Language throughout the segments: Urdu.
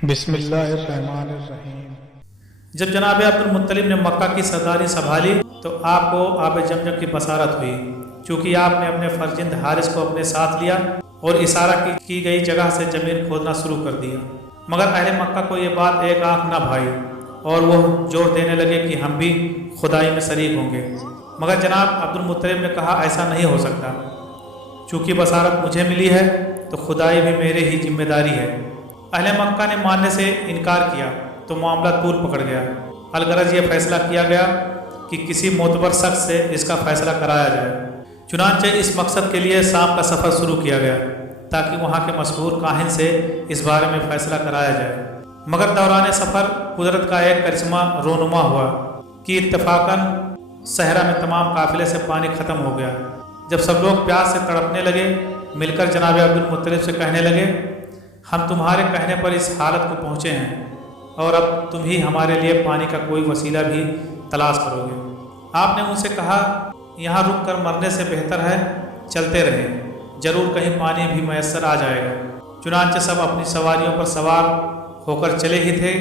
بسم اللہ الرحمن الرحیم۔ جب جناب عبدالمطلب نے مکہ کی سرداری سنبھالی تو آپ کو آب زمزم کی بصارت ہوئی، چونکہ آپ نے اپنے فرزند حارث کو اپنے ساتھ لیا اور اشارہ کی گئی جگہ سے زمین کھودنا شروع کر دیا، مگر اہل مکہ کو یہ بات ایک آنکھ نہ بھائی اور وہ زور دینے لگے کہ ہم بھی خدائی میں شریک ہوں گے، مگر جناب عبدالمطلب نے کہا ایسا نہیں ہو سکتا، چونکہ بصارت مجھے ملی ہے تو خدائی بھی میرے ہی ذمہ داری ہے۔ اہل مکہ نے ماننے سے انکار کیا تو معاملہ طول پکڑ گیا۔ الغرض یہ فیصلہ کیا گیا کہ کسی معتبر شخص سے اس کا فیصلہ کرایا جائے، چنانچہ اس مقصد کے لیے شام کا سفر شروع کیا گیا تاکہ وہاں کے مشہور کاہن سے اس بارے میں فیصلہ کرایا جائے، مگر دوران سفر قدرت کا ایک کرشمہ رونما ہوا کہ اتفاقاً صحرا میں تمام قافلے سے پانی ختم ہو گیا۔ جب سب لوگ پیاس سے تڑپنے لگے، مل کر جناب عبدالمطلب سے کہنے لگے ہم تمہارے کہنے پر اس حالت کو پہنچے ہیں اور اب تم ہی ہمارے لیے پانی کا کوئی وسیلہ بھی تلاش کرو گے۔ آپ نے ان سے کہا یہاں رک کر مرنے سے بہتر ہے چلتے رہیں، ضرور کہیں پانی بھی میسر آ جائے گا۔ چنانچہ سب اپنی سواریوں پر سوار ہو کر چلے ہی تھے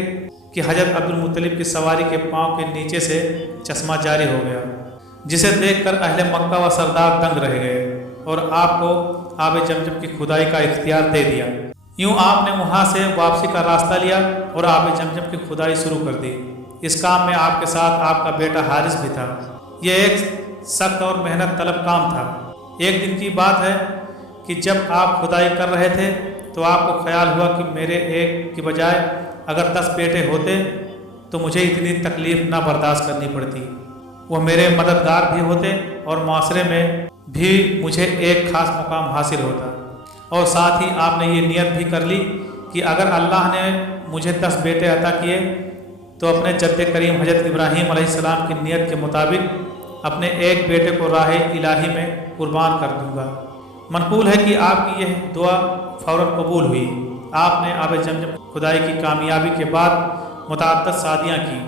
کہ حضرت عبدالمطلب کی سواری کے پاؤں کے نیچے سے چشمہ جاری ہو گیا، جسے دیکھ کر اہل مکہ و سردار دنگ رہ گئے اور آپ کو آب زمزم کی کھدائی کا اختیار دے دیا۔ یوں آپ نے وہاں سے واپسی کا راستہ لیا اور آب زمزم کی کھدائی شروع کر دی۔ اس کام میں آپ کے ساتھ آپ کا بیٹا حارث بھی تھا۔ یہ ایک سخت اور محنت طلب کام تھا۔ ایک دن کی بات ہے کہ جب آپ کھدائی کر رہے تھے تو آپ کو خیال ہوا کہ میرے ایک کی بجائے اگر 10 بیٹے ہوتے تو مجھے اتنی تکلیف نہ برداشت کرنی پڑتی، وہ میرے مددگار بھی ہوتے اور معاشرے میں بھی مجھے ایک خاص مقام حاصل ہوتا، اور ساتھ ہی آپ نے یہ نیت بھی کر لی کہ اگر اللہ نے مجھے 10 بیٹے عطا کیے تو اپنے جد کریم حضرت ابراہیم علیہ السلام کی نیت کے مطابق اپنے ایک بیٹے کو راہ الہی میں قربان کر دوں گا۔ منقول ہے کہ آپ کی یہ دعا فوراً قبول ہوئی۔ آپ نے آب زمزم کھدائی کی کامیابی کے بعد متعدد شادیاں کی،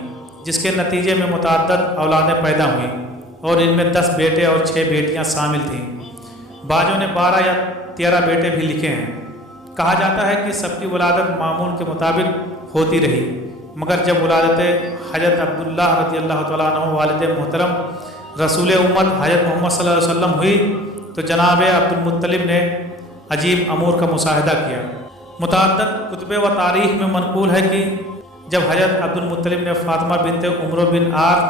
جس کے نتیجے میں متعدد اولادیں پیدا ہوئیں اور ان میں 10 بیٹے اور 6 بیٹیاں شامل تھیں۔ بعضوں نے 12 یا 13 بیٹے بھی لکھے ہیں۔ کہا جاتا ہے کہ سب کی ولادت معمول کے مطابق ہوتی رہی، مگر جب ولادت حضرت عبداللہ رضی اللہ تعالیٰ عنہ والد محترم رسول امت حضرت محمد صلی اللہ علیہ وسلم ہوئی تو جناب عبدالمطلب نے عجیب امور کا مشاہدہ کیا۔ متعدد کتب و تاریخ میں منقول ہے کہ جب حضرت عبدالمطلب نے فاطمہ بنت عمرو بن آر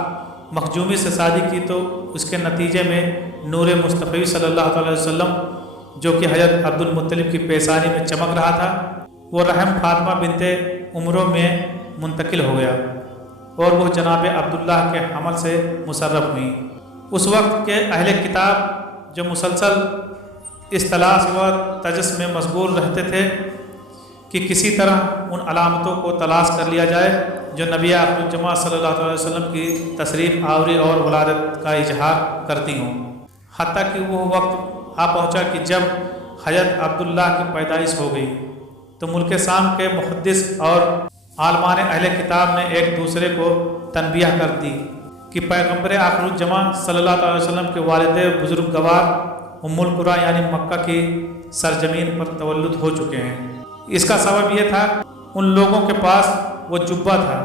مخزومی سے شادی کی تو اس کے نتیجے میں نور مصطفی صلی اللہ علیہ وسلم جو کہ حضرت عبدالمطلب کی پیشانی میں چمک رہا تھا، وہ رحم فاطمہ بنت عمرو میں منتقل ہو گیا اور وہ جناب عبداللہ کے حمل سے مشرف ہوئیں۔ اس وقت کے اہل کتاب جو مسلسل اس تلاش و تجس میں مشغول رہتے تھے کہ کسی طرح ان علامتوں کو تلاش کر لیا جائے جو نبی آخر الزماں صلی اللہ علیہ وسلم کی تشریف آوری اور ولادت کا اظہار کرتی ہوں، حتیٰ کہ وہ وقت آ پہنچا کہ جب حضرت عبداللہ کی پیدائش ہو گئی تو ملک شام کے محدث اور عالمان اہل کتاب نے ایک دوسرے کو تنبیہ کر دی کہ پیغمبر آخر الزماں صلی اللہ علیہ وسلم کے والد بزرگوار ام القریٰ یعنی مکہ کی سرزمین پر تولد ہو چکے ہیں۔ اس کا سبب یہ تھا ان لوگوں کے پاس وہ جبہ تھا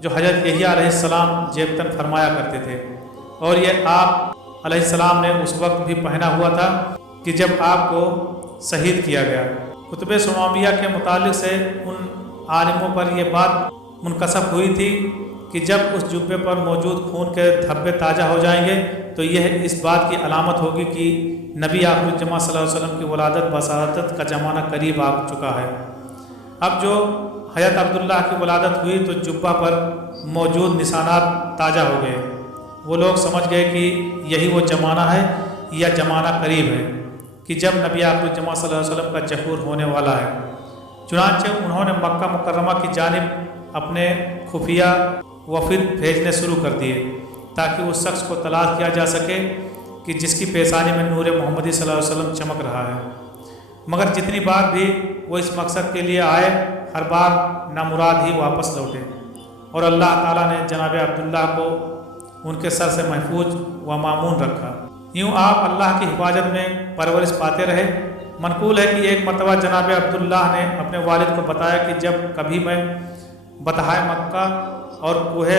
جو حضرت یحییٰ علیہ السلام جیبتاً فرمایا کرتے تھے، اور یہ آپ علیہ السلام نے اس وقت بھی پہنا ہوا تھا کہ جب آپ کو شہید کیا گیا۔ کتب سماویہ کے متعلق سے ان عالموں پر یہ بات منکشف ہوئی تھی کہ جب اس جبے پر موجود خون کے دھبے تازہ ہو جائیں گے تو یہ اس بات کی علامت ہوگی کہ نبی آخر الزماں صلی اللہ علیہ وسلم کی ولادت بشارت کا زمانہ قریب آ چکا ہے۔ اب جو حضرت عبداللہ کی ولادت ہوئی تو جبہ پر موجود نشانات تازہ ہو گئے۔ وہ لوگ سمجھ گئے کہ یہی وہ زمانہ ہے یا زمانہ قریب ہے کہ جب نبی آخر الزماں صلی اللہ علیہ وسلم کا ظہور ہونے والا ہے۔ چنانچہ انہوں نے مکہ مکرمہ کی جانب اپنے خفیہ وفد بھیجنے شروع کر دیے تاکہ اس شخص کو تلاش کیا جا سکے کہ جس کی پیشانی میں نور محمدی صلی اللہ علیہ وسلم چمک رہا ہے، مگر جتنی بار بھی وہ اس مقصد کے لیے آئے ہر بار نامراد ہی واپس لوٹے، اور اللہ تعالیٰ نے جناب عبداللہ کو ان کے سر سے محفوظ و مامون رکھا۔ یوں آپ اللہ کی حفاظت میں پرورش پاتے رہے منقول ہے کہ ایک مرتبہ جناب عبداللہ نے اپنے والد کو بتایا کہ جب کبھی میں بطحائے مکہ اور کوہ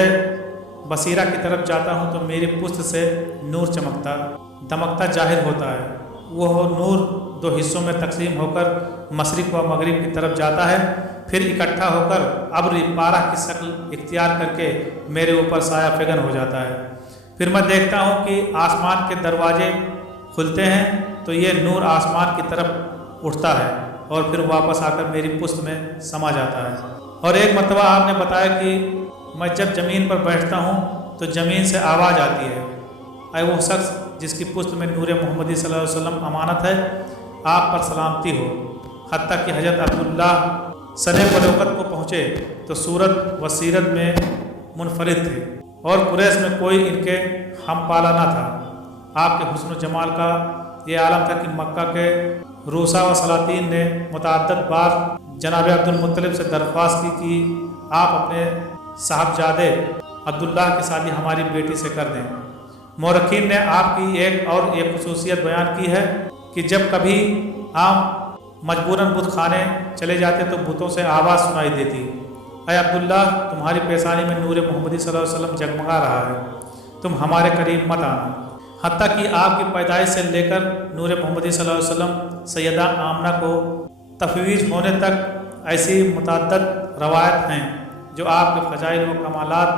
بصیرہ کی طرف جاتا ہوں تو میری پشت سے نور چمکتا دمکتا ظاہر ہوتا ہے. وہ نور دو حصوں میں تقسیم ہو کر مشرق و مغرب کی طرف جاتا ہے، پھر اکٹھا ہو کر ابر پارہ کی شکل اختیار کر کے میرے اوپر سایہ فگن ہو جاتا ہے. پھر میں دیکھتا ہوں کہ آسمان کے دروازے کھلتے ہیں تو یہ نور آسمان کی طرف اٹھتا ہے اور پھر واپس آ کر میری پشت میں سما جاتا ہے. اور ایک مرتبہ آپ نے بتایا کہ میں جب زمین پر بیٹھتا ہوں تو زمین سے آواز آتی ہے، اے وہ شخص جس کی پشت میں نور محمدی صلی اللہ علیہ وسلم امانت ہے، آپ پر سلامتی ہو. حتیٰ کہ حضرت عبداللہ سنِ بلوغت کو پہنچے تو صورت و سیرت میں منفرد تھے اور قریش میں کوئی ان کے ہم پالا نہ تھا. آپ کے حسن و جمال کا یہ عالم تھا کہ مکہ کے روسا و سلاطین نے متعدد بار جناب عبد المطلب سے درخواست کی کہ آپ اپنے صاحبزادے عبداللہ کی شادی ہماری بیٹی سے کر دیں. مورخین نے آپ کی ایک خصوصیت بیان کی ہے کہ جب کبھی آپ مجبوراً بت خانے چلے جاتے تو بتوں سے آواز سنائی دیتی، اے عبداللہ تمہاری پیشانی میں نور محمدی صلی اللہ علیہ وسلم جگمگا رہا ہے، تم ہمارے قریب مت آنا. حتیٰ کہ آپ کی پیدائش سے لے کر نور محمدی صلی اللہ علیہ وسلم سیدہ آمنہ کو تفویض ہونے تک ایسی متعدد روایت ہیں جو آپ کے فضائل و کمالات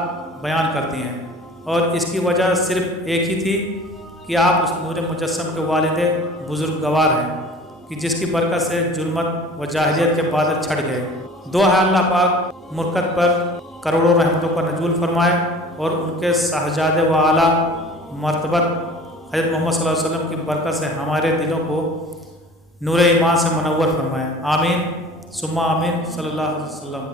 بیان کرتی ہیں، اور اس کی وجہ صرف ایک ہی تھی کہ آپ اس نور مجسم کے والد بزرگ گوار ہیں کہ جس کی برکت سے ظلمت و جاہلیت کے بادل چھٹ گئے. دعا ہے اللہ پاک مرکت پر کروڑوں رحمتوں کا نزول فرمائے اور ان کے صاحبزادے و اعلیٰ مرتبت حضرت محمد صلی اللہ علیہ وسلم کی برکت سے ہمارے دلوں کو نور ایمان سے منور فرمائے. آمین ثم آمین. صلی اللہ علیہ وسلم.